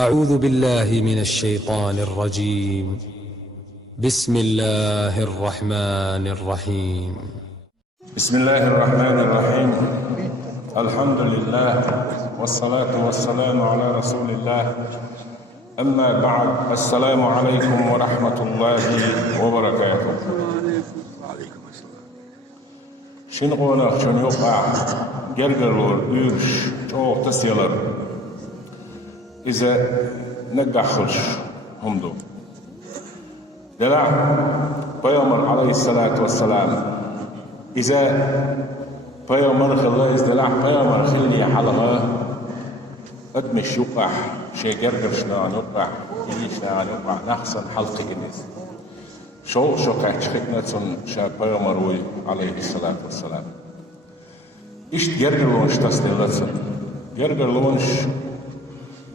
أعوذ بالله من الشيطان الرجيم. بسم الله الرحمن الرحيم. بسم الله الرحمن الرحيم. الحمد لله والصلاة والسلام على رسول الله. أما بعد، السلام عليكم ورحمة الله وبركاته. شن قولا شن يقع جرجر يرش جو تسيلر إذا نجحش همدو دلع بيامر عليه الصلاة والسلام إذا بيامر خلا إزدلع بيامر خلي حلقة أدمش يقع شيء جرجر شنان يقع إلي شنان يقع نحسن حلقة الناس شو كاتش خدمة شا بيامر عليه الصلاة والسلام إيش جرجر لونش تستيلتسن جرجر لونش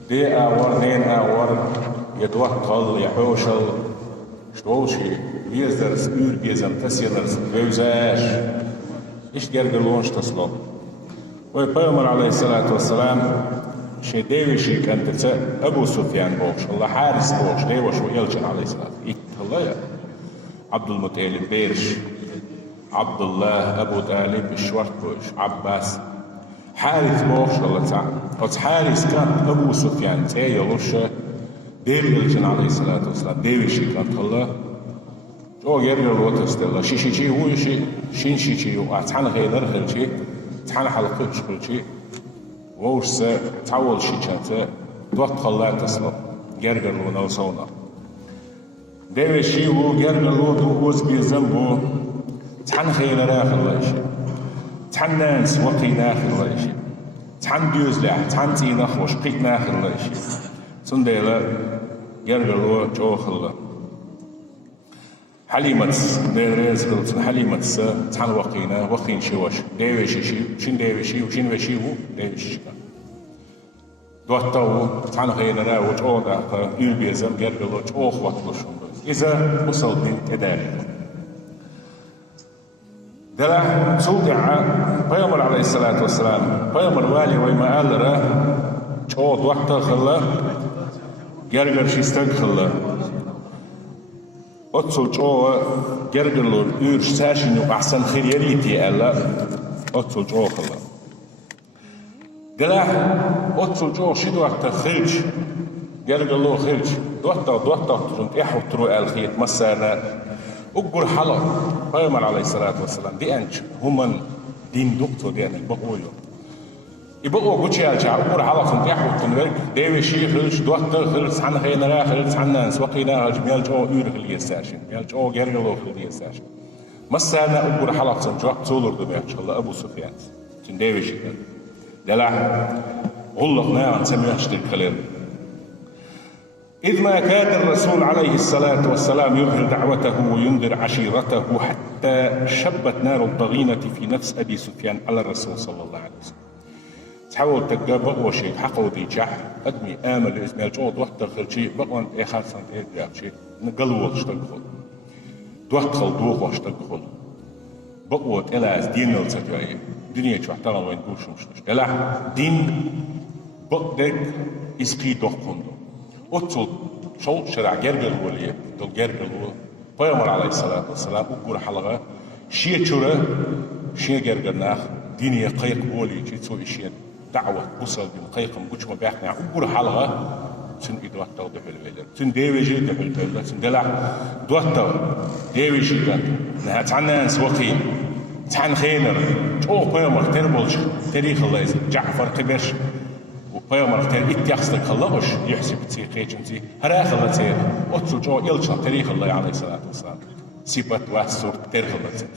دي أور نين أور يتوكل يحوشل شتولشي بيزدرس بيزم تسيلرس بيوزاش إيش جرجلونش تصلب ويبيامر عليه الصلاة والسلام شي ديوشي كانت أبو سفيان بوش الله حارس بوش ديوش ويلجن عليه الصلاة والسلام عبد المطلب بيرش عبد الله أبو طالب الشورت بوش عباس حارس بوش الله تعالى حارس كان أبو سفيان تيلوش ديوشن عليه الصلاة والسلام ديوشي كانت الله جو يرجع الوتست الله شي هو شين شي واتحن غير خلشي تحن حلقة شي ووش تعول شي كانت دوت خلا تصل يرجع لو نوصونا ديوشي هو يرجع لو دوز بيزنبو تحن خير راخل شي تحن ناس وقينا خل شي تحن ديوزلع تحن تينا خوش قينا خل شي سنديلا يرجع لو جو خلا حليمة ديريز قلت حليمة تحن وقين شوش ديوشي شين ديوشي وشين وشيو ديوشي دوتو تحن خينا وش أودا يلبيزم يرجلو أوخ وطلشون إذا وصل من تداري دلع توقع بيامر عليه الصلاة والسلام بيامر والي ويما قال را شو دوتو خلا يرجل شيستك خلا أتصل جوا جرجلو يرش ساشينو أحسن خيريتي ألا أتصل جوا خلا دلع أتصل جوا شدوا حتى خرج جرجلو خرج دوتا ترنت إحو الخيط مسانا أقبل حلا بيامر عليه الصلاة والسلام دي أنش هم دين دكتور دي أنك بقولوا يبقوا قوتشي الجع أقول حلا تنتحوا تنرك ديوي شي خلش دوحتر خلص عن خينا خلص عن ناس وقينا جميل جو يورغ اليساشن ميال جو جرجلو اليساشن مسانا أقول حلا تنجوك تولر دمي إن شاء الله أبو سفيان تن ديوي شي دلع غلقنا عن سميحش الكلام إذ ما كاد الرسول عليه الصلاة والسلام يظهر دعوته وينذر عشيرته حتى شبت نار الضغينة في نفس أبي سفيان على الرسول صلى الله عليه وسلم تحاول تجاب وشيء حقه دي جح أدمي آمل إسماعيل جود وقت خلشي بقون آخر سنة إرجع شيء نقلوا اشتغل دوخل دوخ واشتغل بقوت إلى دين السجاي دنيا شو احترام وين دوش مش إلا دين بقدك إسقي دوخون أتصل شو شرع جرجل وليه دل جرجل بيامر عليه الصلاة والسلام أقول حلقة شيء شرع شيء جرجل ناخ دنيا قيق بولي جيتسو إشياء دعوة وصل بمقيقم قوش ما بيحنا أقول حلقة تن إدوات توضح الفيلر تن ديويجي دفع الفيلر تن دلع دوات ديويجي كان نها تعنانس وقيم تحن خينر أو بيامر تربلش تاريخ الله يزي جعفر قبرش وبيامر تار إتياخستك خلاقش يحسب تسي قيجن تي هراخ الله تير أتصل جو إلشا تاريخ الله عليه الصلاة والسلام سيبت واسور تاريخ الله تير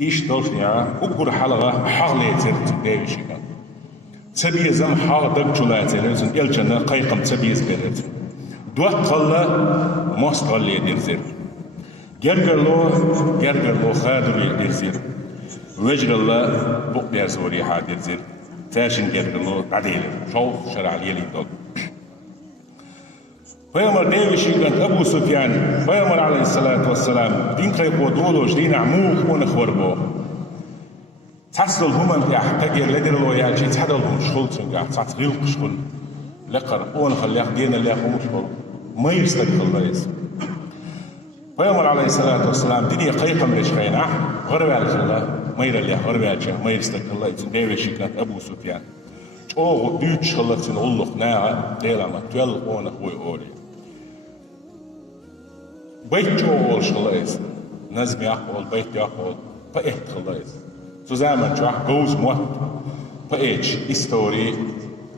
إيش دولشني أقول حلقة حغلي تير ديويجي كان تبيز زم حاغ دقجلات لازم الجنة قيقم تبيز بيرت دوات قلا موس قال يدير زير جرجلو خادر يدير زير وجر الله بق بيزوري حادر زير تاشن جرجلو عديل شوف شرع ليلي دوغ بيامر ديوشي كانت أبو سفيان بيامر عليه الصلاة والسلام دين قيقو دولوش دين عموخ ونخور بوخ تحصل هما تجي لدر لو يجي تحدلهم شغل تنقع تعطيل شغل لقر اون خليخ دين اللي خمش بول ما يستقل رئيس بيامر عليه الصلاة والسلام دنيا قيقم لشخينا غرب على خلا ما يرى اللي غرب على ما يستقل رئيس ديوشي كانت أبو سفيان أو ديوش خلا سنغلق ناعة ديلا ما تويل اون خوي أولي بيت أول شخلايس نزم يقول بيت يقول بيت خلايس سوزامن شو جوز موت بيتش استوري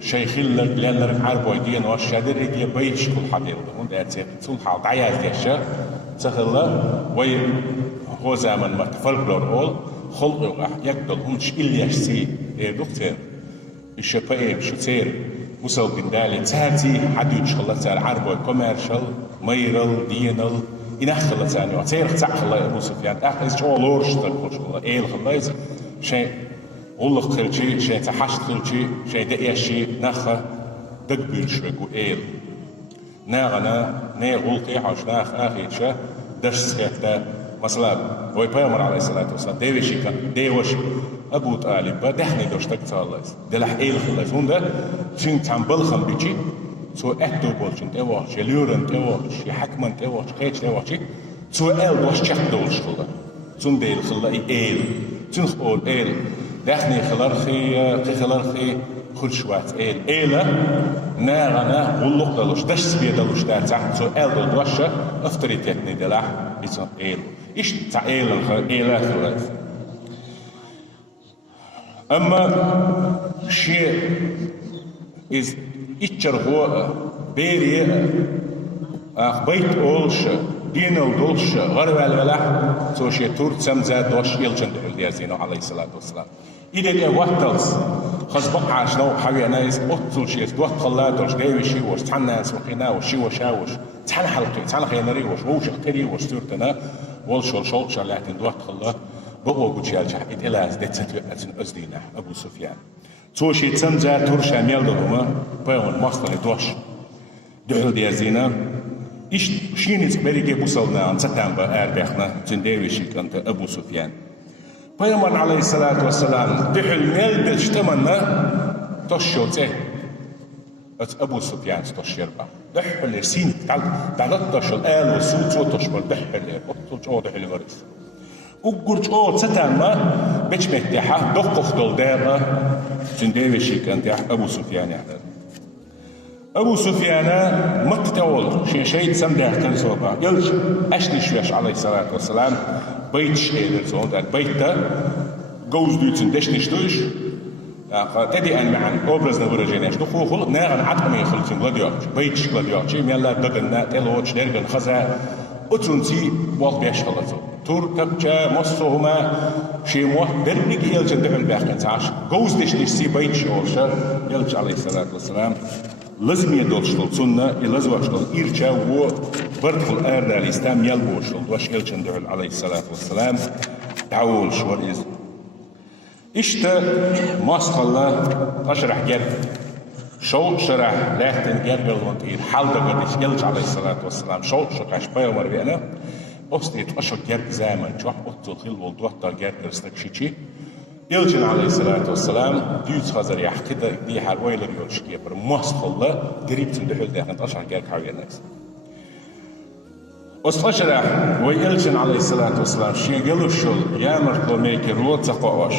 شيخ للر عربي دين والشادر يجي بيتش كل حقيقة هون ده تصير صلح عيال كشة سهلا وي هو زمن ما تفلكلور أول خلق راح يقدر همش إلا يشتي دكتور الشباب شو تصير وصل جندالي تاتي حد يشغل صار عربي كوميرشال ميرل دينال ينخل ثاني وتصير تسع الله أبو سفيان أخذ شو لورش تقول شو الله إيه الخلاص شيء والله خير شيء تحشت خير شيء دقيق شيء نخا دقبل شوي قويل ناغنا غلطي حاش ناخ آخر شيء درس كهتا مثلا هو بيامر عليه الصلاة والسلام ديوشي كان ديوش أبو طالب بدحني دوش تكتر الله دلح إيه الخلاص هون ده شين تعمل خم بيجي سو أكتر بولشين تواش يلورن تواش يحكمن تواش كيش تواش سو إل دوش شخ دولش خلا سون ديل خلا إيل سون خول إيل دحني خلارخي خل شوات إيلا ناغنا غلق دلوش دش سبيه دلوش تاع سو إل دوش أفتريتني دلح يسون إيل إيش تاع إيلا خلاص أما شيء إز إتشر هو بيري بيت أولش دينو دولش غرب الولاح سوشي تورت سمزاد دوش يلجن دهل عليه الصلاة والسلام إذا دي وقتلس خاص بقى عشنو حاجة نايس أطول شيء دوت خلات وش جاي وشي وش تحنا سوقينا وشي وشاوش تحنا حلقي تحنا خينري وش وش كري وش تورتنا والشول شول شلاتين دوت خلات بقوا بوشيال شحيت إلاز دتسنت أزدينا أبو سفيان سوشي تسمزا تورشا ميلدهما بيون مصطلح دوش دهل ديازينا إيش شينيت بريجي بوصلنا عن سبتمبر أربعنا تنديوشي كانت أبو سفيان بيامر عليه الصلاة والسلام دهل ميل بجتمنا تشوته أبو سفيان تشيربا دهل سين تعال تشل آل وسوت سوت تشبر دهل أطلع دهل غريس وقرج ستما بيش متحة دقق دول دابا تنديوشي كانت أبو سفيان يعني أبو سفيان مت تقول شيء سمده كنسوبا يلش أشني شويش عليه الصلاة والسلام بيت شيء للزون ده بيت ده جوز ديتن دشني شتوش تدي أن معن أبرز نورجيناش دخول خل ناغن عتم يخلصين غدياتش بيتش غدياتش ميلا دقنا تلوش درجن خزا أترنسي وقت بيش خلصو تور تبجا مصهما شيء مو درنيك يلش دهل باقي تعاش جوز دشني سي بيتش أوشر يلش عليه الصلاة والسلام لازم يدولشتل سنة لازم يشتل إيرجا و برتقل أرد الإسلام يلبوشتل واش يلشن دعول عليه الصلاة والسلام تعول شوار إذن إشتا ماسق الله أشرح جرد شو شرح لاحتن جرد بالمنطقة حالة قدش يلج عليه الصلاة والسلام شو شرح شبايا ومربينا أستيت أشرح جرد زامن شوح أطل خيل والدوحة جرد رستكشيشي يلجن عليه الصلاة والسلام ديوت خزر يحكي دي حالويلر يلشكي بر ماسق الله قريب تندحل داخل أشرح جرد حاوية الناس أشرح ويلجن عليه الصلاة والسلام شيء يلشل يامر كلميكي روت تقواش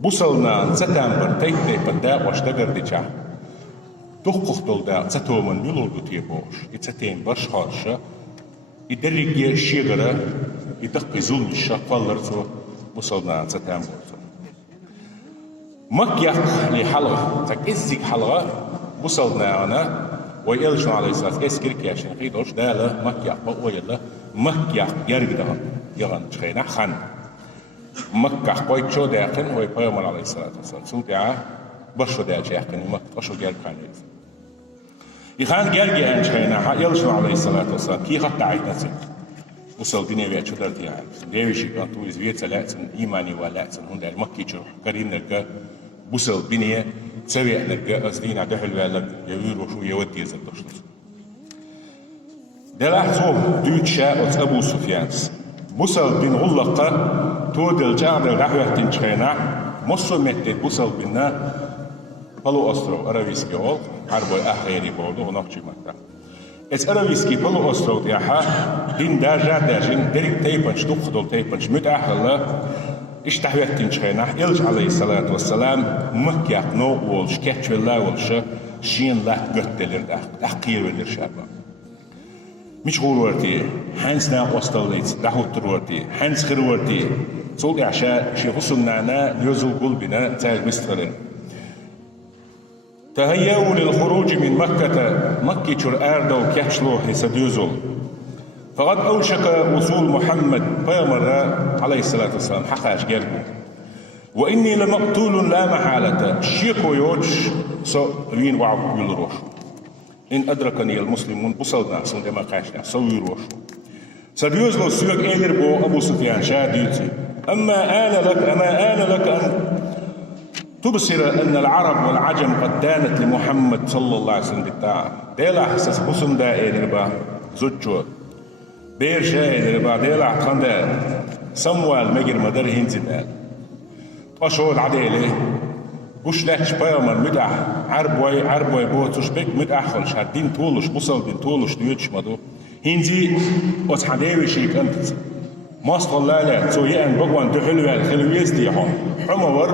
بوصلنا سبتمبر تيتي بدأ واش دقر ديشا تحقق دولدا ستومن ميلودو تيبوش يتستين برش خارشة يدرج شيغرة يدق زول الشقال لرسو بوصلنا سبتمبر مكياك لحلقة تك إزيك حلقة بوصلنا أنا ويلجن عليه الصلاة إسكيرك يا شنقي دوش دالة مكياك بقويلة مكياك يرقدها يغن تخينا خان مكة قوي شو داخل هو يبيمر عليه الصلاة والسلام سوبيا بشو داخل مكة أشو جال كان يخان جال أن شينا يلشوا عليه الصلاة والسلام كي خط عيد نسيت وصل دنيا بيت شو درتي يعني داويش كان تو إزويت سلاتن إيماني ولاتن هون المكة شو قرين نرجع وصل دنيا تسوي نرجع أصلين عدهل ولا يوير وشو يودي يزدوش دلح صوب دوت شاء أبو سفيان بوصل بين غلقة تود الجامعة رحوة تنشينا مصر متى بوصل بينا بلو أسرو أراويسكي أول عربي أخيري بولو ونقشي مكتا اس أرويسكي بلو أسروت ياحا دين دارجا دارجين ديريك تيبنش دقدول تيبنش متأخلا اشتحويتين شخيناح إلج عليه الصلاة والسلام مكياق نو ولش كتش الله ولش شين لا قتلر تحقير ولر شابا مش غورورتي حنس نا وستوليت دهوترورتي حنس خيرورتي صول عشاء شي غسلنا يوزل قلبنا تاج مستغلين تهيأوا للخروج من مكة شر أردو كيحشلو حسديوزل فقد أوشك وصول محمد بيامر عليه الصلاة والسلام حقاش قلبه وإني لمقتول لا محالة شيكو يوش سو وين وعب بالروح إن أدركني المسلمون بصلنا سن دما قاشنا سوي روح سديوزلو سيوك إيلر بو أبو سفيان شاديوتي أما آن لك أن تبصر أن العرب والعجم قد دانت لمحمد صلى الله عليه وسلم بالطاعة ديلا حساس بصن دا إيلر با زوجو بير شايل ربا ديلا خندا سموال مجر مدر هنزل أشهد عديله وش لاتش بايمر مدح عربوي بوتش بيك مدح خلش هالدين طولش بصل دين طولش ديوتش مدو هنزي أس حديوي شيك أنت ماست الله لا سو يان بقوان دحلوه الخلويز ديهم حمور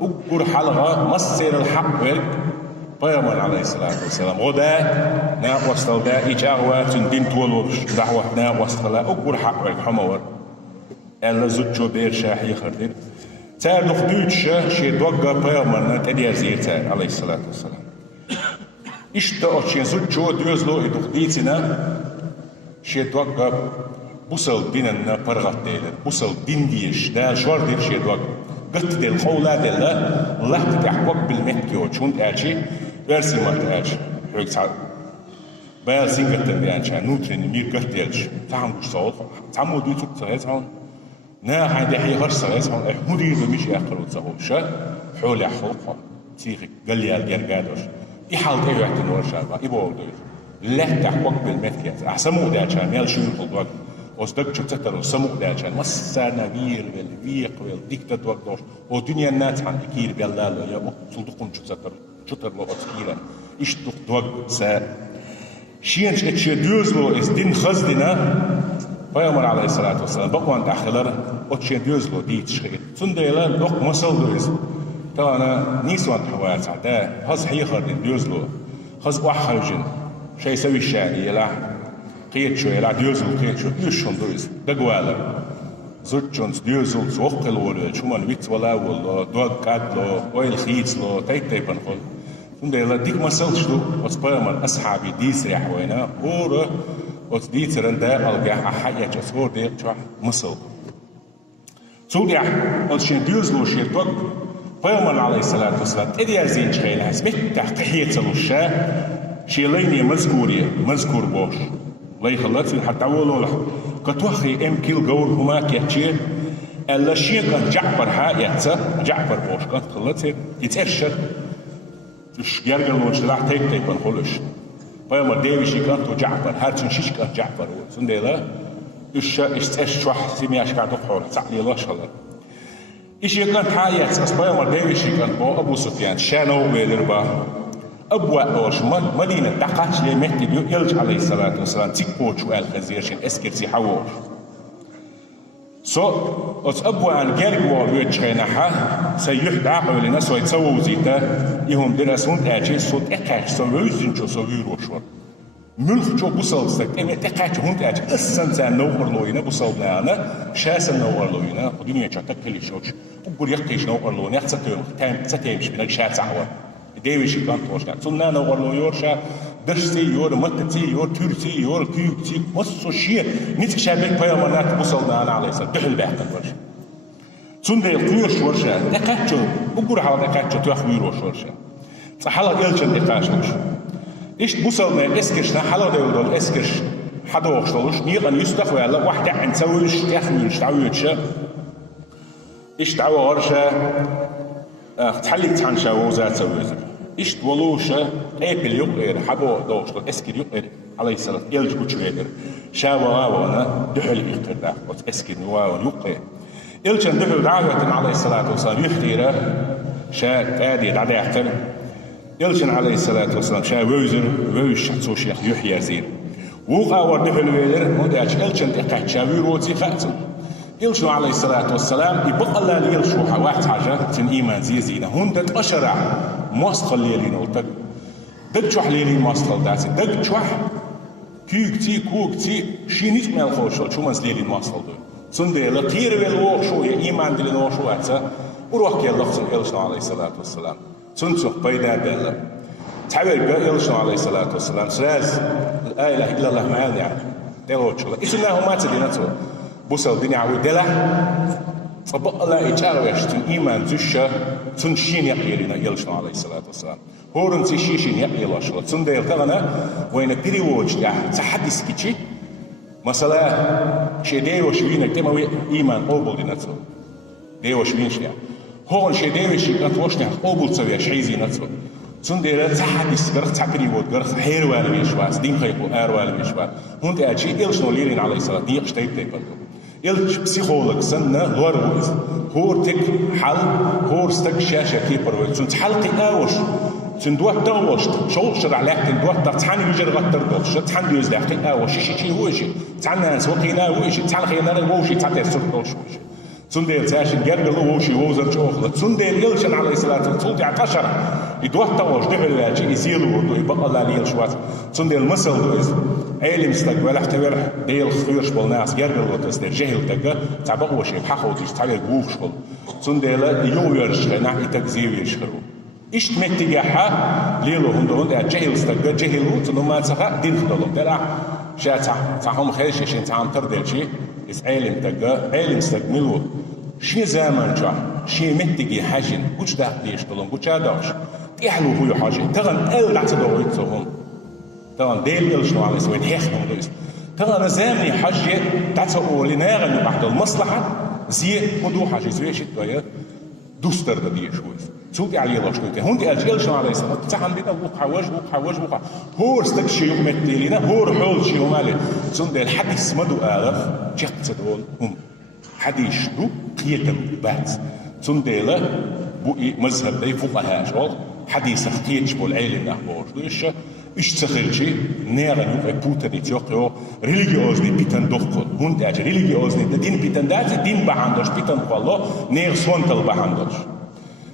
أقر حلقة مصير الحق ورك بيامر عليه الصلاة والسلام غدا نا وصل دا إجاوات دين طولش دعوة نا وصل أقر حق ورك حمور ألا زوجو بير شاحي خردين تار نخدوش شي دوغا بيامرنا تدير زيتا عليه الصلاة والسلام إشتا أشين زوجو دوزلو إدوخديتنا شي دوغا بوصل ديننا برغت ديلا بوصل دين ديش دال شوار دير شي دوغا قلت ديل خولا ديلا الله تتحقق بالمتكيو شوند آجي برسي مات آجي حوك تعال بيال سينغتن بيانشا نوترين مير قلت ديلش تعموش صوت تعمو دوتوك تغيزهون نا حاجة هي هرسة يسمع مدير بمشي يأكلوا تزهوشة حول يحلقهم تيجي قال لي الجرجادوش يحال تيجي تنور شابا يبغوا دوش لا تحقق بالمثل أحسن موداشان يالشون الضوء أصدق شتتر سمو داشان مسنا غير بالويق والديكتاتور دوش ودنيا الناس عن كير بالله يا مو صدقون شتتر لو أتكيرا إيش تقدر سا شينش اتشدوزلو إس دين خزدنا بيامر عليه الصلاة والسلام بقوان تأخلر أتشين ديوزلو ديت شخيط سنديلا لق مسل دوز تانا نيسوان حوات عدا هز حيخر ديوزلو هز وحرجن شي سوي الشاني يلا قيت شو يلا ديوزلو قيت شو يشون دوز دقوالا زوجونس ديوزلو سوقل ولا شو من ويت ولا دوغ قادلو ويل خيتلو تايبن خل سنديلا ديك مسل شدو بس بيامر أصحابي ديس ريح وينا أورا وتديت رندا ألقى حاجة جسور ديك شو مصل. سوديا الشين ديوزلو شيء توك بيامر عليه الصلاة والسلام إدي أزين شيء سمعت تحقيق سلوشة شيء ليني مذكور بوش لي خلص حتى أولوله كتوخي كيل جور هما كتير ألا شيء كان جعبر حاجة جعبر بوش كان خلص يتأشر إيش جرجل وش لا تيب بنخلش بيامر ديوشي كانت وجعبر هاتن شيش كانت جعبر سنديلا إيش شوح سمياش كانت تحور تعلي الله شغله إيش كانت حاجة أس بيامر ديوشي كانت بو أبو سفيان شانو بيلربا أبو أوش مدينة دقاتش يمهتي يلج عليه الصلاة والسلام تيكوش والخزيرشين إسكرتي حوش أس أبو عن جرج ويتشينها سيحد عقل لناس ويتسووا زيتا يهم دراسون تاجي صوت أكاش سويزين شو سويروشور ملك شو بوصل سك إما تقاش هون تاجي أصلاً زان نور لوينا بوصلنا أنا شاسن نور لوينا ودنيا شتى كل شوش وقول يقيش نور لوينا يحسدهم تيمش من الشات عوار ديوشي كان توشنا صلنا نور لويورشا درسي يور متتي يور تورتي يور كيوتي مصو شيء نتك شابك بيامرنات بوصلنا أنا عليه السلام دحل بحثا ورشا صندي القيوش ورشا دقاتشو وقول حالا دقاتشو تأخوير ورشا صحالا قلشن دقاشوش إيش بوصلنا إسكرشنا حالا ديودول إسكرش حدا وخشلوش نيغن يستخوي على واحدة عن تسويش تأخويرش تعويتشا إيش تعوى ورشا تحليك تحنشا ووزات سويزر إيش تولوشا أيبل يقير حبو دوشتو إسكر يقير عليه السلام يلج بوشوير شاوا وانا دحل يقير دا إسكر نواون يقير إلشان دحل دعوة عليه الصلاة والسلام يختيره شا قادي دعا يحتر إلشن عليه الصلاة والسلام شا ووزر ووش شخصوش يحيى زير وقع ورده الويلر مدعش إلشن تقعد شاوي روتي خاتم إلشن عليه الصلاة والسلام يبقى الله ليلشوها واحد حاجة تن إيمان زيزينا هندت أشرع موسقل ليلين ولتك دق شوح ليلين موسقل داتي دق شوح كيكتي كوكتي شينيت مال خوشل شو مز ليلين موسقل دو سندي لطير بالوق شوية إيمان دلين وشو أتسا وروح كي اللغز إلشن عليه الصلاة والسلام سنسخ بيدا بيلا تعبير إلشن عليه الصلاة والسلام سراز لا إله إلا الله معانا يعني دلوش الله إسمه ما تدينته بوصل الدنيا عود دلا فبقى الله يتعرف تن إيمان زشة تن شين يقيلنا إلشن عليه الصلاة والسلام هورن تشيشين يقيل الله تن دير تغنى وين بريوج يعني تحدث كتشي مثلا شيء ديوش بينك تموي إيمان أوبل دينته ديوش بينش يعني هون شيء ديوش كانت وشنا أوبل تسوي شيء زينته سندير تحدث قرخ تعبري ود قرخ حير ولا بيشواس دين خيبو آر ولا بيشواس هون تأجي إلش نوليرين عليه الصلاة ديق شتيت تيبلو إلش بسيخولك سنة لوروز هور تك حل هور ستك شاشة كيبر ويز سنت حلقي آوش سندوات دوش شو شرع لك سندوات تحني يجر غتر دوش تحني يزدح قي آوش شيء هوشي تحني سوقينا ويشي تحلقينا ووشي تعطي سر دوش ويشي سندير تاشن جرب ووشي ووزر شوخلة سندير إلشن عليه الصلاة والسلام عشر يدوح توش دبل لاجي يزيلوا ودو يبقى الله ليل شوات سندير المثل دوز عالم استقبل احتوال ديل خيرش بالناس جرب وتستر جهل تجا تبقى وشي بحقه وتيجي تعبير جوش شغل سندير يويرش ناحية تجزية يشخروا إيش تمتجحها ليلو هندون جهل استقبل جهل وتنو ما تسخى دين خدلهم دلع شات تعهم خيرش عشان تعم تردل شيء إس عالم تجا عالم استقبلوا شي زمان جا شي متجي حاجن وش ده ليش طلهم وش هذاش تحلو هو حاجة تغن أل عتدويت سهم تغن ديل إلشنو على سوين هيخنو دوس تغن زمني حاجة تعتقول لناغن بعد المصلحة زي مدو حاجة زي شيء تويا دوستر ده دي شويس سوقي عليه الله شويته هون قال إلشنو على سوين تعم بينا وقع هو استكشي يوم التالينا هو حول شيء ماله سند الحديث مدو آلف جت تدول هم حديث دو قيتم بات سنديلا بوئي مذهب دي فقهاء شغل حديث اختيتش بالعيلم نحبوش دوش اشتخلشي نيران يوكي بوتني تيوكيو ريليجيوزني بيتن دوخل هون داج ريليجيوزني دين بيتن داج دين بحندش بيتن والله نير سونتل بحندش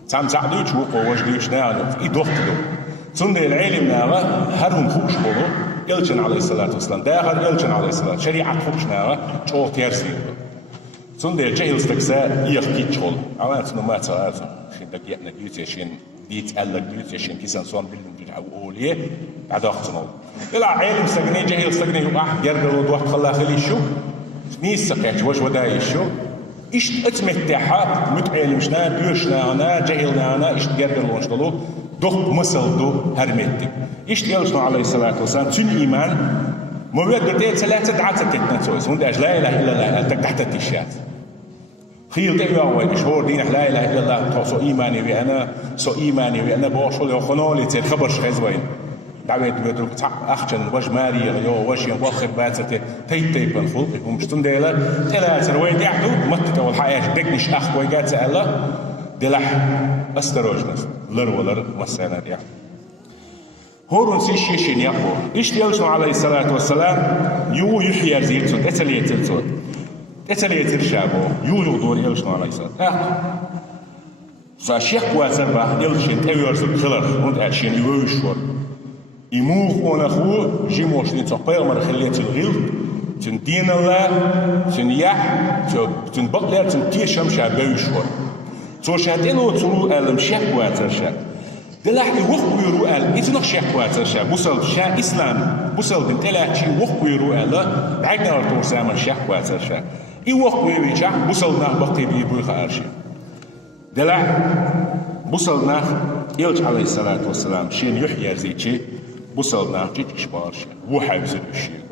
تام تعدوش وقو وجدوش نيران اي دوخلو سندي العيلم نارا هرهم خوش بولو إلشن عليه الصلاة والسلام داخل إلشن عليه الصلاة شريعة خوش نارا شو تيرسي سندي الجهل استكساء يخكي تشغل عوان سنو ما تساعدهم شين دقيقنا ديوتي شين ديت ألك ديوتي شين كيسان صوان بلهم جيجا أوليه بعد أختنول إلا عالم استغني جهل استغني يوقع يرقل ودوحت خلا خلي شو نيس سقيت وش وداي شو إيش اتمتحا متعلم شنا بيوشنا أنا جهلنا أنا إيش يرقل ونشتلو دوخ مسل دو هرمتك إيش تيالشنا عليه الصلاة والسلام تن إيمان مواد بديت ثلاثة دعاتة تتنسويس هون داج لا إله إلا الله أنتك تحت التشات خير دعوة وإشهور دينك لا إله إلا الله توصو إيماني وأنا سو إيماني وأنا بوصل يخنولي تخبر شخص وين دعوة بدرك أخشن وش ماري يو وش ينوخر باتته تيت بنخل هم شتنديلا ثلاثة وين يعدو متت أول حياة دقنش أخ ويجات سأله دلح أستروجنس لر ولر مسانا ديع هورون سيشين يقول إيش يلشون عليه الصلاة والسلام يو يحيى زيتون اتليتر شابو يو دور يلشون عليه الصلاة فشيخ واسربا يلشين تيورز الخلر وانت عشان يوشور يموخ ونخو جيموش نتوقع مر خليت الغيل تن دين الله تن يح تن بقلر تن تيشم شابوشور تو شاتين وترو ألم شيخ واترشا دلح يوخ ويرو أل إتنخ شيخ واترشا بوصل شا إسلام بوصل بنت لا شيء وخ ويرو أل بعدنا رتور سامر شيخ واترشا يوخ ويرجع بوصلنا بقي بيبوي خارشي دلح بوصلنا يلج عليه الصلاة والسلام شين يحيى زيتشي بوصلنا جيت إشبارش وحيبزل الشيء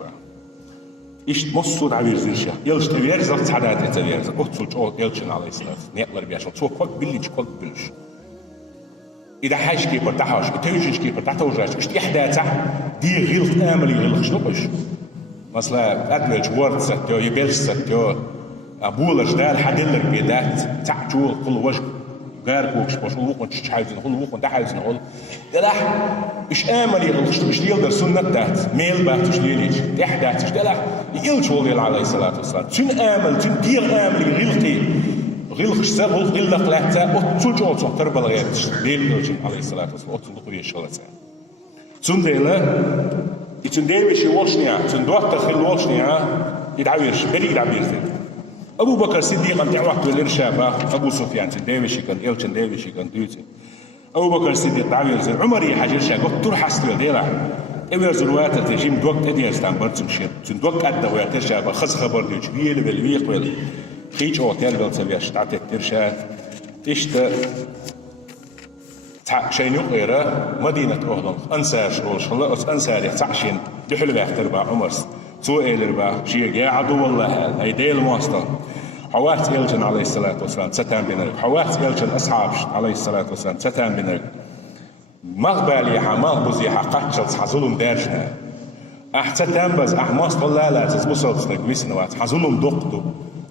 إيش مصود عبير زيشة يلش تبير زرت حداد إتبير زرت أتصل جو يلشن عليه الصلاة نقلر بيشل تو كل بليش كل بلش إذا حاج كيبر تحاش تيجي كيبر تحتوجاش إيش إحدى تح دي غير آمل يغلق شنوش مثلا أدلج ورد ستيو يبلش ستيو أبولش دال حدلر بيدات تعجول كل وجه غير كوكش باش وقت شحايزن هول وقت دحايزن هول دلح إيش آمل يغلقش إيش يقدر سنة تات ميل بات إيش ليليش تحدات إيش دلح يقلش هو عليه الصلاة والسلام تن آمل تن دير آمل يغلقي غلقش سر هول غلق لحتا أتسجع تحتر بلغيرش ليل يلجن عليه الصلاة والسلام أتسجع يشغلتها تن ديلا يتن ديل بشي والشنيا تن دوقت خل والشنيا يدعويرش بري يدعويرتين أبو بكر الصديق أنت وقت الإرشابة أبو سفيان تنديوشي كان إل تنديوشي كان دوتي أبو بكر الصديق دعوير زين عمر يحجر شاء قلت تروح استوى ديلا إبر زروات تجيم دوقت أديس تام برتم شيء تندوق أدى ويتشابة خص خبر ديوش بيل بالويق بيل خيج أوتيل بيل سبيش تعطي ترشات إشت شيء يقيرة مدينة أهلم أنسار شغل شغل أنسار يحتعشين دحل بيختر با عمر سوء الربا شيء يا عدو الله هاي ديل مواصلة حوات إلجن عليه الصلاة والسلام ستان بنرك حوات إلجن أصحاب عليه الصلاة والسلام ستان بنرك مغبالي حمال بزي حقاتشل حظلم دارجنا ستان بز أحماس الله لا تزبصل تسنك بسنوات حظلم دقدو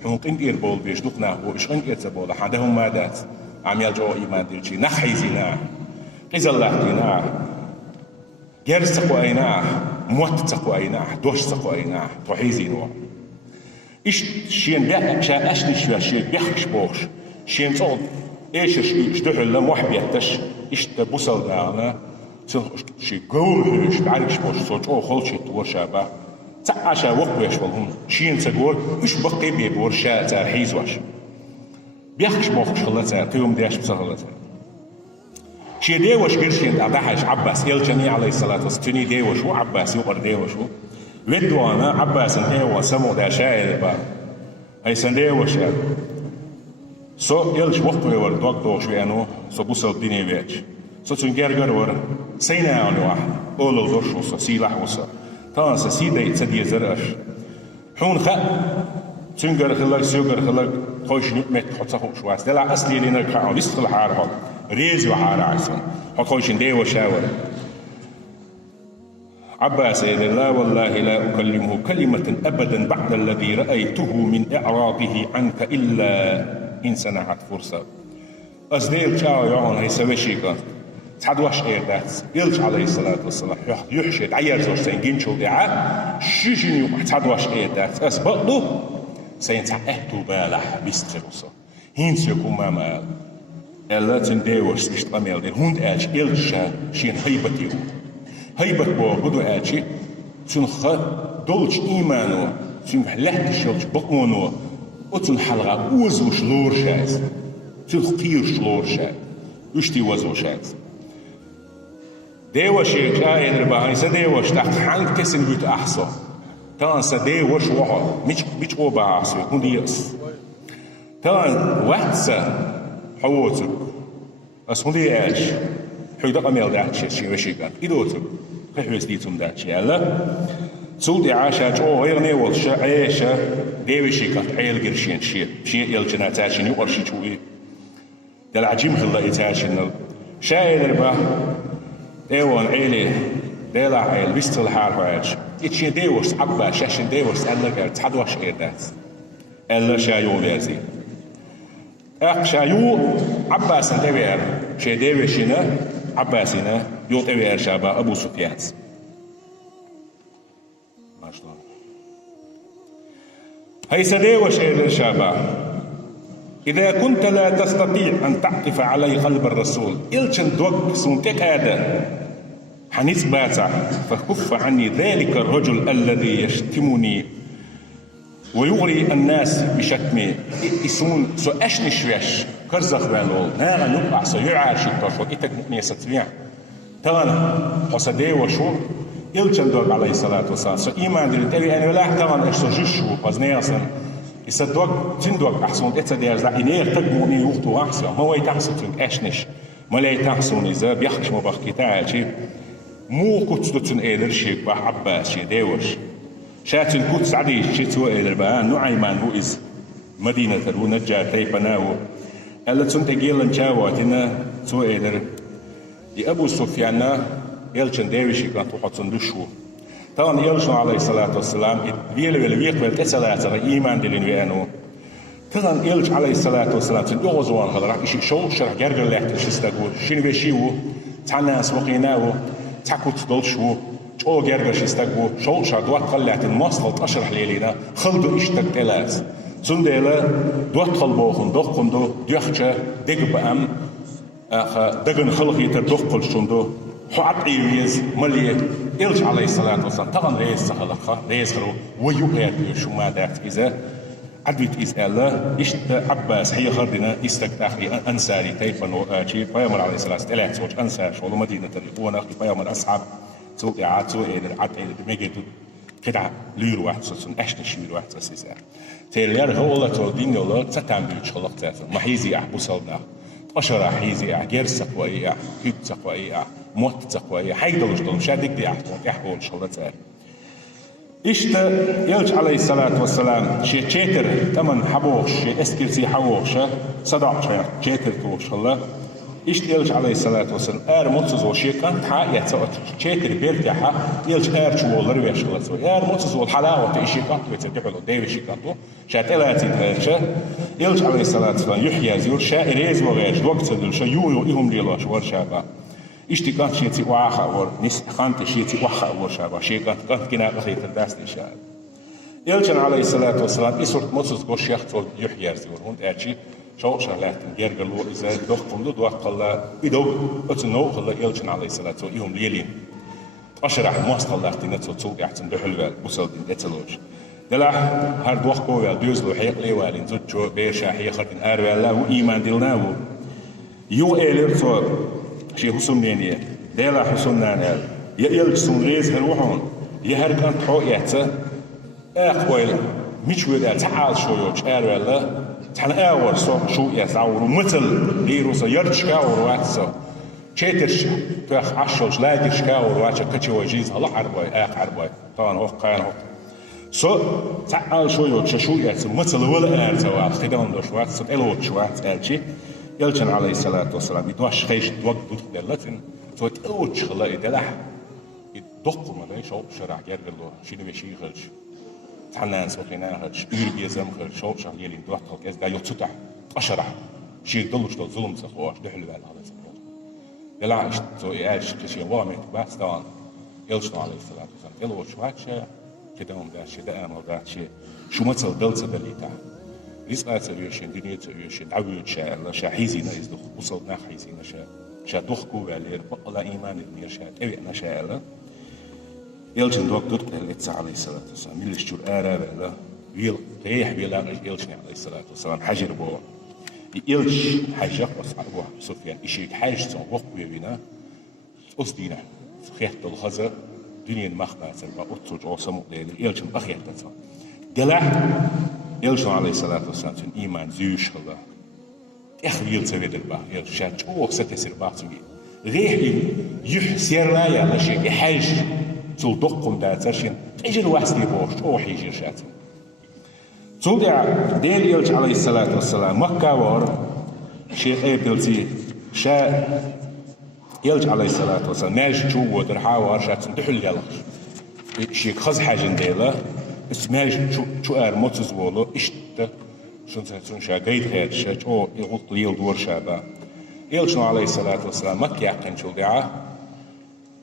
حنق انت إربول بيش دقنا وإش انت إرتبول حدهم مادات عم يلجعوا إيمان ديلشي نحي زينا قزل الله دينا جرس تقويناه موت تقويناه دوش تقويناه توحيزينو إيش شين بيع شا أشني شوية شين بيحكش بوش شين صوت إيش دحل لم واحد بيحتش إيش تبصل دعنا شي قوم إيش بعرفش بوش صوت أو خل شيء تور شابه تعشى وقت ويش والهم شين تقول إيش بقي بيبور شا ترحيز واش بيحكش بوش خلته تيوم ديش بسخلته شي ديوش قرشين أضحش عباس الجميع عليه الصلاة والسلام ديوش وعباس يقر ديوش ودوانا عباس ديوش سمو دا شاعر با أي سنديوش سو يلش وقت ويور دوك دوش ويانو سو بوصل بني ويتش سو تنجرجر ور سينا عنو واحد أولو دوش وصا سيلح وصا تان سيدا يتسدي زرقش حون خا تنجر خلاك سيوجر خلاك خوش نتمت حتى شواس دلع أصلي لنا كعو يستخل حارها ريزي وحار عسن حقوش دي وشاور عباس لا والله لا أكلمه كلمة أبدا بعد الذي رأيته من إعراضه عنك إلا إن سنعت فرصة أصدير شاو يعون هي سويشي كان تحد واش إيردات يلج عليه الصلاة والسلام يحشد عيار زوج سنجين شو دعاء شيشين يوم تحد واش إيردات أسبقلو سينتعهتو بالح بيسترسو هين سيكون ماما ألا تنديوش إشتغميل دين هند آج إلشا شين هيبتيو هيبت بو بدو آجي تنخ دولش إيمانو تنخ لحتش يلش بقمونو وتن حلغة وزوش لور شاز تنخ قيرش لور شاز يشتي وزو شاز ديوش يجاين رباهي سديوش تحت حنك تسن بيت أحصو تان سديوش وحو ميش قوبا أحصو يكون ديس تان وحسا حووتك أسمدي إيش حيدا قميل داعش شيء وشيكان إدوتك خيوس ديتم داعش يلا سودي عاشا جو غير نيول شا عيشا ديوي شيكان عيل قرشين شيء يلجنا تاشين يقرشي شوي دلعجيم خلا يتاشين شايل ربا ديوان عيلي ديلا عيل بيستل حال عاش إتشين ديوش عبا شاشين ديوش ألا قال تحدوش إيردات ألا شايو لازي شايو عباس انتبير شي ديوشينا عباسينا يوتبير شابا أبو سفيان ما شاء الله هي سديوش إير شابا إذا كنت لا تستطيع أن تعطف علي قلب الرسول إلشن دوك سنتك هذا حنيس باتع فكف عني ذلك الرجل الذي يشتمني ويغري الناس بشتمي يسون سو أشني شويش كرزخ بالول ناغا نقع سيعاش الطرف إتك مقنية ستبيع تغانا حسدي وشو إلشن دوك عليه الصلاة والسلام سو إيمان دل تبي أنا ولا تغانا إشتو جيشو بزنياسا يسدوك تندوك أحسن إتدير ذا إنير تقموني وقتو أحسن ما هو يتحسن تنك أشنش ما لا يتحسن إذا بيخش مباخكي تعالشي مو كتستن إيدر شيك بح عباس شي ديوش شاتن كتس عديش شي تو إيدر بان نعيمان هو إز مدينة الو نجار تيبناو ألا تنتقيل انشاواتنا تو إيدر دي أبو سفيان يلشن ديوشي كانت وحطن دشو طبعا يلشن عليه الصلاة والسلام بيلو الويق بالتسلات إيمان دلين ويانو تغن إلج عليه الصلاة والسلام تنقوزوان هذا راح يشي شو شرح جرجر لحت شستقو شنو بيشيو تعناس وقيناو تاكوت دولشو شو جرجر شستقو شو شادوات قلعت المصل تشرح ليلينا خلدو اشتق تلاس سنديلا دوات خلبوخن دوخن دو ديخشة دق بأم دقن خلق يتر دوخل شندو حق إيويز ملي إلج عليه الصلاة والسلام طبعا رئيس سهلقة رئيس خلو ويوقيت شو ما دات إذا عديت إسألة إشت عباس هي خردنا استكتاخي أنساري تيفن وآتي بيامر عليه الصلاة والسلام سوش أنسار شغل مدينة الإخوانة بيامر أصحاب سوء إعاد سوء إيدر عد إيدر دميجيتو كده لير واحد سوسن أشنا شمير واحد سوسيسار تيليار هو الله تولدين يولا تتعم بيوش خلق تاثر ما حيزي أحبو صلنا أشرا حيزي أحجير سقوائي أحكيب سقوائي موت سقوائي حيدلوش دلو شادك دي أحبو الشغلة تاثر إشت يلج عليه الصلاة والسلام شيء تشيتر تمن حبوش شيء اسكرسي حبوش صدق شيء تشيتر توش الله إشت يلج عليه الصلاة والسلام متص وشيء كان حق يتسوى تشيتر بيرتاح يلج شو الله رويش الله سوى متص والحلاوة إشي كات بترجعله دايو إشي كاتو شاتلاتي ترش يلج عليه الصلاة والسلام يحيى زور شائريز وغير وقت ذل شو يو يهم لي الله شو شابا إشتي كانت شيء تي واخا ور نس خانت شيء تي واخا ور شابا شيء كانت كنا بخيت الداس إشاء يلجن عليه الصلاة والسلام إسرت مصص قش يختول يحيى زور هون أرشي شو شغلات جرجلو إذا دخلوا له دوق الله إدو أتنو خلا يلجن عليه الصلاة والسلام يوم ليلين أشرح مواصل الله تنتو تسوق يحتن بحلوة بوصل دتلوج دلح هاد وقت قوي دوزلو حيق لي والين زوجو بيرشا حيق خدين أروي الله وإيمان دلناه يو إيلرتو شيء حسنينية ديلا حسنان يلج سنريز هالوحون يهرقان حويته أقوال مش ودا تعال شويوش أروي تحن أول شو يسعور مثل ليروس يرش كاور واتسو شيترش تخ عشوش لاجرش كاور واتش كتشي وجيز هلا عرباي عرباي طبعا هو قان هو تعال شويوش شو يسعور مثل ولا أرتوا خدام دوش واتسو إلوش واتس أرشي يلجن عليه الصلاة والسلام يدوش خيش دوق دلتن توت أوش خلا يدلح يدق ما شو شرع جرجلو شنو بيشي خلش تحنان سوقينا خلش بيزم خلش شو شغل يلين دوح خلك إذا يتسطح أشرح شيء دلش دل ظلم سخواش دحل بعد هذا سخواش دلع إيش تو إيش كشيء وامك بس طبعا يلجن عليه الصلاة والسلام يلوش واتش كده داش ده أنا داش شو مثل دلت دليته رزق أتريشين دنيا تريشين عبيد شاء الله شاحيزين يزدخ وصل ناحيزين شاء دخكوا بالير بقى إيمان النير شاء أبي أنا شاء الله يلجن دوق دوق الإتساع عليه الصلاة والسلام يلش جور آراب الله ويل قيح بيلاغ يلجن عليه الصلاة والسلام حجر بوا يلش حجر أصحابه سفيان إشيك حاج صن وقت بينا أصدينا خيط الخزر دنيا المخبأ سربا أطرج عصمو ليلي يلجن أخيط تنسى دلع يلجن عليه الصلاة والسلام تن إيمان زيوش الله أخويل سويد الباق يلجن شاد أوه ستسر باق تنجي غيح يحسير لا يا لشيء يحاج تول دقم دا ترشين تجل واسدي بوش أوه حيجير شاتن تول ديل يلجن عليه الصلاة والسلام مكة ور شيخ إيبلتي شا يلجن عليه الصلاة والسلام ناج جو ودرحاور شاتن دحل يلغش شيخ خز حاجن ديلا اسماج شو موتز وولو إشت شون شا قيد هاد شا أو يغط ليل دور شابا يلجن عليه الصلاة والسلام مكة يقن شو دعا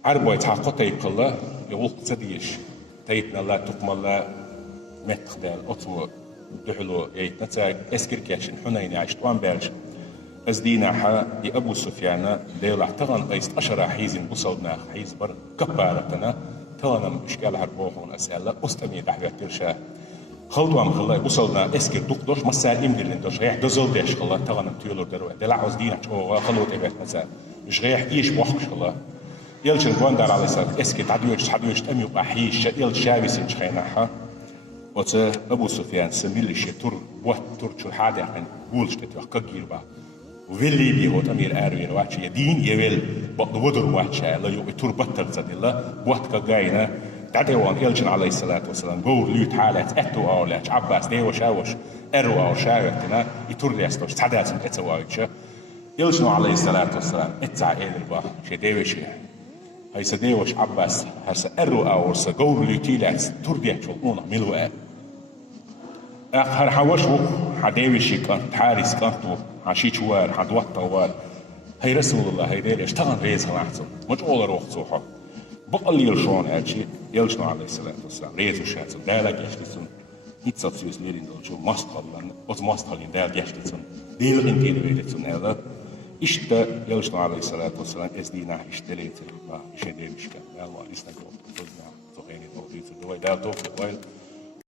عربو يتحقق تيب الله يغط تديش تيبنا الله تقم الله متخدال أطوى دحلو يتنتاج اسكر كاشن حنين عشتوان بارش أزدينا حا أبو سفيان ديل اعتغن قيست أشرا حيزن بصلنا حيز بر كبارتنا تانم إشكال عربوهون أسألة أستمي دحوة ترشا خلطوام خلا بصلنا اسكر دقدوش مسال إمدلين دوش غيح دزل ديش خلا تانم تيولو دروع دلع أزدينا شو خلوت إبات مسال مش غيح إيش بوحش خلا يلجن بواندار على سال اسكر تعديوش تأمي وقاحيش يلج شابي سنشخينا حا وت أبو سفيان سميلي شي تور بوات تور شو حادة عن بولش تتوح كجير با وفيلي بيهوت أمير آروين واتش يدين يويل بعض ودر واتش الله يو تور بطل زاد الله بوات كجاينا تعديوان يلجن عليه الصلاة والسلام قول ليت حالات أتو أولاد عباس ديوش أوش أرو أو شاوتنا يتور ليستوش تعدات من أتو أوش يلجن عليه الصلاة والسلام اتسع إلى البا شي ديوش هاي سديوش عباس هرس أرو أو هرس قول ليتيلات تور ديتش والأونة ملوء آخر حداوشي كان حارس كانتو حشيش وار حدوطة وار هي رسول الله هي ديرش تغن ريز هلاحظو مش أول روح صوحة بقى يلشون هادشي يلشون عليه الصلاة والسلام ريزو شاتو دالك يشتسون هيتساتسيوس ليرين دولشو مستقلن أز مستقلن دال يشتسون ديل انتين ويلتسون هذا İşte Yalıştan Aleyhisselatü Vesselam ezdina işteleytir. İşe demişken. Allah istekli oldu. Sözna. Çok enit oldu. Dolayı da toplu.